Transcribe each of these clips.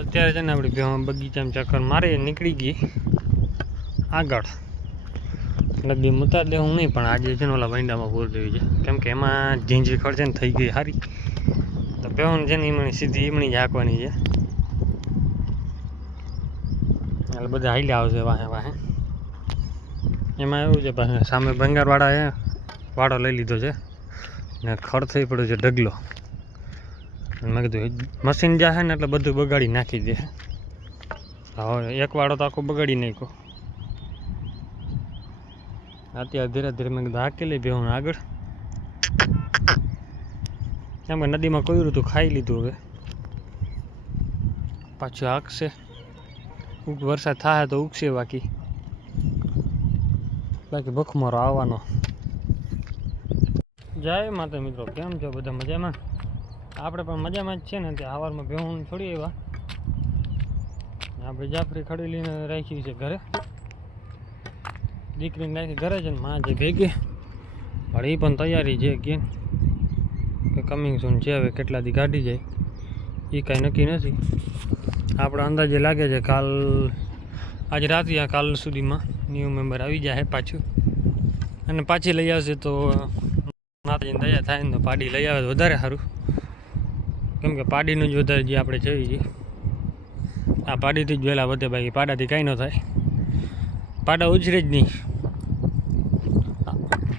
અત્યારે છે ને આપણી બગીચામાં ચક્કર મારી નીકળી ગઈ આગળ લગી મુતા દે હું નહીં, પણ આજે છે ને ઓલા વૈંડામાં પૂર દેવી છે, કેમ કે એમાં ઝીંઝી ખડ છે ને થઈ ગઈ સારી, તો બેહું છે ને એમની સીધી એમની જ હાંકવાની છે, એટલે બધા હાલ્યા આવશે વાહે વાહે. એમાં એવું છે પાછું સામે ભંગારવાળા વાળો લઈ લીધો છે ને ખડ થઈ પડ્યો છે ઢગલો. મેં કીધું મશીન જાય ને એટલે બધું બગાડી નાખી દે. હવે એક વાળો તો આખો બગાડી નાખ્યો. અત્યારે ધીરે ધીરે મેં કીધું હાકી લઈ બેહું આગળ, કેમ કે નદીમાં કોયરું હતું ખાઈ લીધું, હવે પાછું હાંકશે. વરસાદ થાય તો ઉગશે, બાકી ભૂખમરો આવવાનો. જય માતા મિત્રો, કેમ છો બધા? મજામાં? આપણે પણ મજામાં જ છે ને. ત્યાં સવારમાં ભેહું છોડી આવ્યા, આપણે જાફરી ખડી લઈને રાખી છે ઘરે, દીકરીને રાખી ઘરે છે ને માં જે ભેગી, પણ એ પણ તૈયારી છે કે કમિંગ સૂન છે. હવે કેટલા દી કાઢી જાય એ કાંઈ નક્કી નથી. આપણે અંદાજે લાગે છે આજ રાત યા કાલ સુધીમાં ન્યૂ મેમ્બર આવી જાય પાછું, અને પાછી લઈ આવશે તો માતાજીને દયા થાય ને તો પાડી લઈ આવે તો વધારે સારું, કેમ કે પાડીનું જ વધારે જે આપણે જોઈએ. આ પાડીથી જ વહેલા વધે, બાકી પાડાથી કાંઈ ન થાય. પાડા ઉછરે જ નહીં.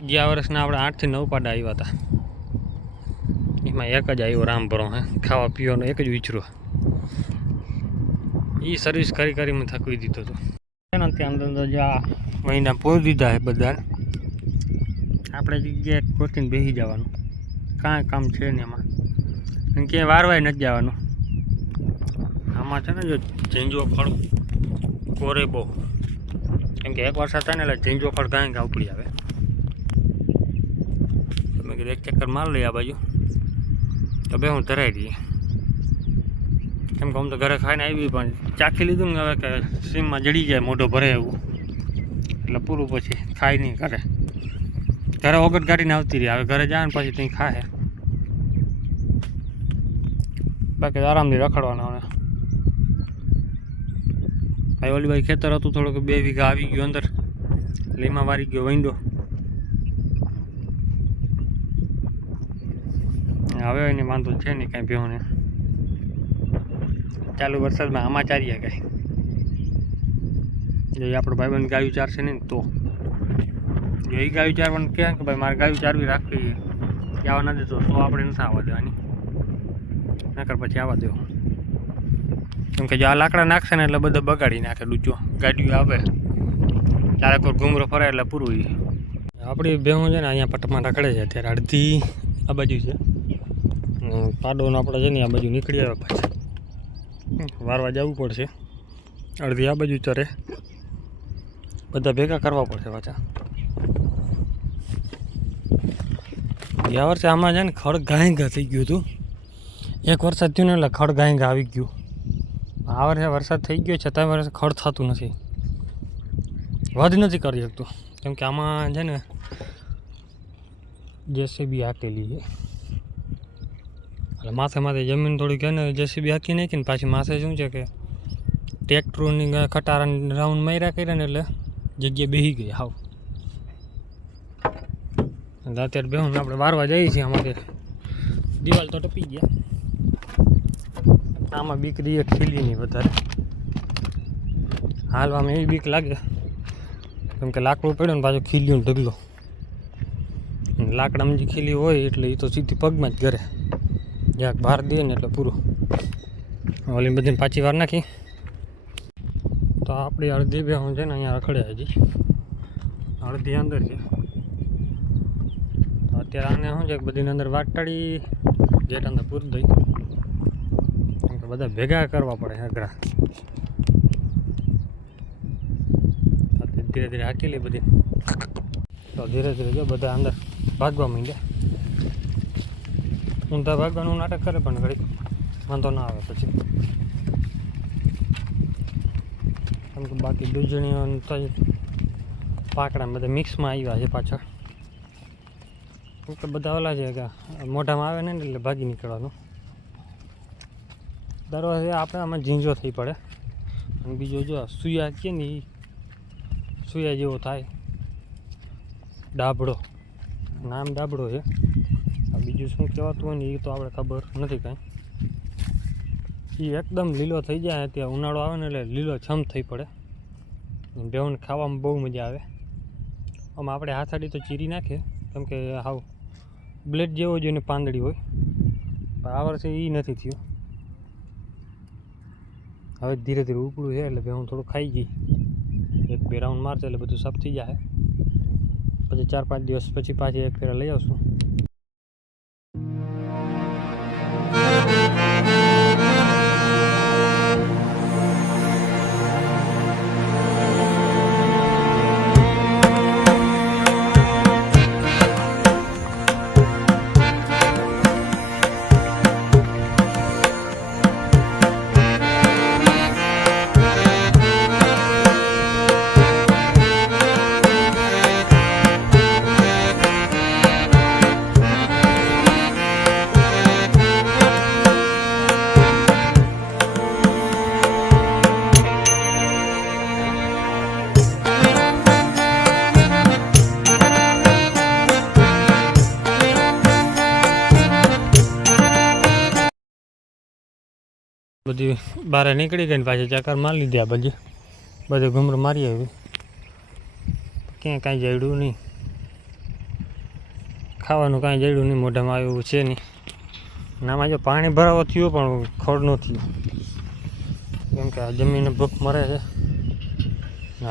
ગયા વર્ષના આપણે 8 થી 9 પાડા આવ્યા હતા, એમાં એક જ આવ્યો રામભરો, ખાવા પીવાનો એક જ ઉછરો. એ સર્વિસ કરી કરીને થકવી દીધો હતો. એના ત્યાં અંદર જ આ મહિના પહોંચી દીધા છે બધા. આપણે જગ્યાએ ગોતીને બેસી જવાનું, કાંઈ કામ છે ને એમાં, અને ક્યાંય વારવાય નથી જવાનું. આમાં છે ને જો ઝીંઝો ખડ કોરે બહુ, કેમ કે એક વરસાદ થાય ને એટલે ઝીંઝો ખડ ગાય ઘા ઉપડી આવે. તમે કીધું એક ચક્કર માર લઈએ આ બાજુ, તો બે હું ધરાઈ દઈએ. કેમ કે આમ તો ઘરે ખાઈને આવી, પણ ચાખી લીધું ને હવે કે સીમમાં જડી જાય મોઢો ભરે એવું, એટલે પૂરું પછી ખાઈ નહીં કરે. ઘરે ઓગટ કાઢીને આવતી રહી, હવે ઘરે જાય ને પછી ત્યાં ખાય, બાકી આરામથી રખડવાનો. હવે ભાઈ ઓલી ભાઈ ખેતર હતું થોડુંક 2 વીઘા આવી ગયું અંદર, એટલે એમાં વારી ગયો વૈંડો. હવે એને વાંધો છે નહીં કાંઈ ભેહોને. ચાલુ વરસાદમાં આમાં ચારીએ કાંઈ, જો આપણો ભાઈબંધ ગાયું ચારશે નહીં તો જો એ ગાયું ચારવાનું કહે કે ભાઈ મારે ગાયું ચારવી રાખવી, આવવા નથી તો આપણે નથી આવવા દેવાની, નકર પછી આવવા દેવું. કેમ કે જો આ લાકડા નાખશે ને એટલે બધા બગાડી નાખે. ડૂચો ગાડીઓ આવે ત્યારે કોઈ ઘૂમરો ફરે એટલે પૂરું. આપણી ભેહું છે ને અહીંયા પટમાં રખડે છે અત્યારે. અડધી આ બાજુ છે, પાડોનો આપણે છે ને આ બાજુ નીકળી આવે, પાછા વારવા જવું પડશે. અડધી આ બાજુ ચરે, બધા ભેગા કરવા પડશે પાછા. ગયા વર્ષે આમાં છે ને ખડ ગાય ઘા થઈ ગયું હતું. એક વરસાદ થયું ને એટલે ખડ ગાય ઘા આવી ગયું. આ વર્ષે વરસાદ થઈ ગયો છતાં વર્ષે ખડ થતું નથી, વધ નથી કરી શકતું, કેમ કે આમાં છે ને જેસીબી હાકેલી છે, એટલે માથે માથે જમીન થોડીક છે ને જેસીબી હાકી નાખી ને પાછી માથે શું છે કે ટ્રેક્ટરની ખટારાની રાઉન્ડ માર્યા કર્યા ને એટલે જગ્યાએ બેસી ગઈ હાવ. અત્યારે બેહું આપણે વારવા જઈએ છીએ. આમાંથી દિવાલ તો ટપી ગયા, આમાં બીક રહી ખીલી નહીં વધારે હાલવામાં એવી બીક લાગે, કેમ કે લાકડું પડ્યું ને પાછું ખીલ્યું ઢગલો. લાકડામાં જે ખીલી હોય એટલે એ તો સીધી પગમાં જ ઘરે, જ્યાંક બહાર દે ને એટલે પૂરું. ઓલી બધી પાછી વાર નાખી તો આપણી અડધી બેહું છે ને અહીંયા રખડે, હજી અડધી અંદર છે. તો અત્યારે આને શું છે કે બધીની અંદર વાટાડી જેટ અંદર પૂરી દઈ, કેમ કે બધા ભેગા કરવા પડે અઘરા. ધીરે ધીરે હાકી લે બધી, તો ધીરે ધીરે જો બધા અંદર ભાગવા માંડ્યા. ઊંધા ભાગવાનું નાટક કરે પણ ઘડીક વાંધો ના આવે પછી, કેમ કે બાકી દૂજણીઓ પાકડા બધા મિક્સમાં આવ્યા છે પાછળ. તો બધા ઓલા છે કે મોઢામાં આવે ને એટલે ભાગી નીકળવાનું. દરવાજે આપણે આમાં ઝીંઝો થઈ પડે. અને બીજો જો સુયા કે ને એ સુયા જેવો થાય, ડાબડો, નામ ડાબડો છે. આ બીજું શું કહેવાતું હોય ને એ તો આપણે ખબર નથી કાંઈ. એ એકદમ લીલો થઈ જાય ત્યાં ઉનાળો આવે ને એટલે લીલો છમ થઈ પડે. બેવને ખાવામાં બહુ મજા આવે. આમાં આપણે હાથાડી તો ચીરી નાખીએ કેમ કે હાવ બ્લેડ જેવો જ એની પાંદડી હોય, પણ આ વર્ષે એ નથી થયું. હવે ધીરે ધીરે ઉપડું છે એટલે હું થોડું ખાઈ ગઈ. 1-2 રાઉન્ડ મારશે એટલે બધું સાફ થઈ જાય. પછી 4-5 દિવસ પછી પાછી એક ફેરા લઈ આવશું. બધી બહાર નીકળી ગઈ ને પાછી ચક્કર મારી લીધી. આ બધે ઘૂમર મારી આવી, ક્યાંય કાંઈ જડ્યું નહીં. ખાવાનું કાંઈ જડ્યું નહીં, મોઢામાં આવ્યું છે નહીં. નામાં જો પાણી ભરાવો થયું પણ ખોડ ન થયું કેમ કે આ જમીનને ભૂખ મરે છે.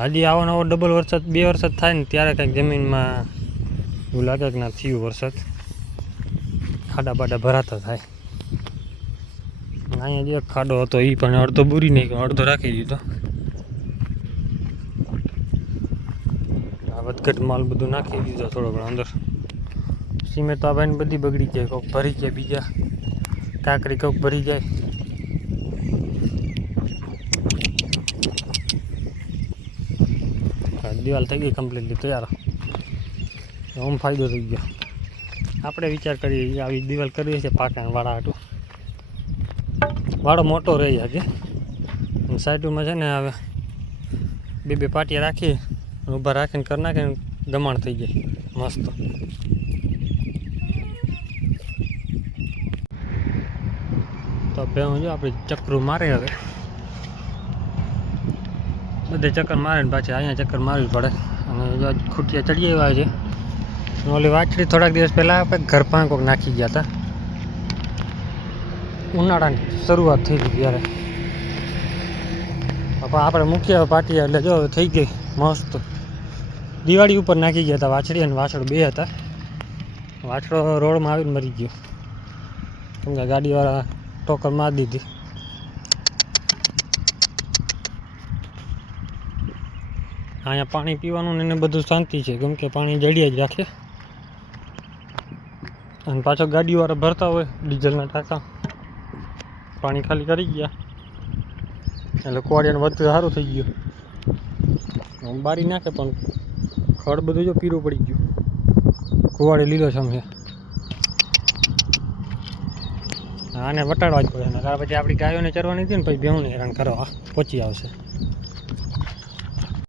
હજી આવો નવો ડબલ વરસાદ 2 વરસાદ થાય ને ત્યારે કંઈક જમીનમાં એવું લાગે કે ના થયું વરસાદ, ખાડા બાડા ભરાતા થાય. અહીંયા જે ખાડો હતો એ પણ અડધો બુરી નાખ્યો, અડધો રાખી દીધો. આ વધઘટ માલ બધું નાખી દીધો થોડો ઘણો અંદર. સિમેન્ટ આ ભાઈને બધી બગડી જાય, કોઈક ભરી જાય, બીજા કાંકરી કોઈક ભરી જાય. દિવાલ થઈ ગઈ કમ્પ્લીટલી તૈયાર. આમ ફાયદો થઈ ગયો. આપણે વિચાર કરીએ આવી દિવાલ કરીએ છીએ પાકા વાળા હાટું. વાળો મોટો રહી શકે. સાઈડમાં છે ને હવે 2 પાટિયા રાખી ઊભા રાખીને કરી નાખીને દમણ થઈ જાય મસ્ત. તો હું જો આપણે ચક્રું મારે, હવે બધે ચક્કર મારે ને પાછી અહીંયા ચક્કર મારવી પડે. અને જો ખૂટિયા ચડી આવ્યા છે. ઓલી વાછડી થોડાક દિવસ પહેલાં આપણે ઘર પાસે કોઈક નાખી ગયા હતા, ઉનાળાની શરૂઆત થઈ ગઈ ત્યારે. આપણે મુખ્ય પાટિયા એટલે જો થઈ ગઈ મસ્ત. દિવાળી ઉપર નાખી ગયા હતા વાછડી અને વાછડો 2 હતા. વાછડો રોડમાં આવીને મરી ગયો કેમ કે ગાડીવાળા ટોકર મારી દીધી. અહીંયા પાણી પીવાનું ને એને બધું શાંતિ છે કેમ કે પાણી જડિયા જ રાખે. અને પાછો ગાડીવાળા ભરતા હોય ડીઝલના ટાંકા. પાણી ખાલી કરી ગયા એટલે કુવાડિયાનું વધુ સારું થઈ ગયું. બારી નાખે પણ ખડ બધું જો પીરું પડી ગયું. કુવાડે લીલો છમ છે. આને વટાડવા જ પડે ને, કારણ પછી આપણી ગાયોને ચરવાની હતી ને પછી ભેહુંને હેરાન કરવા પહોંચી આવશે.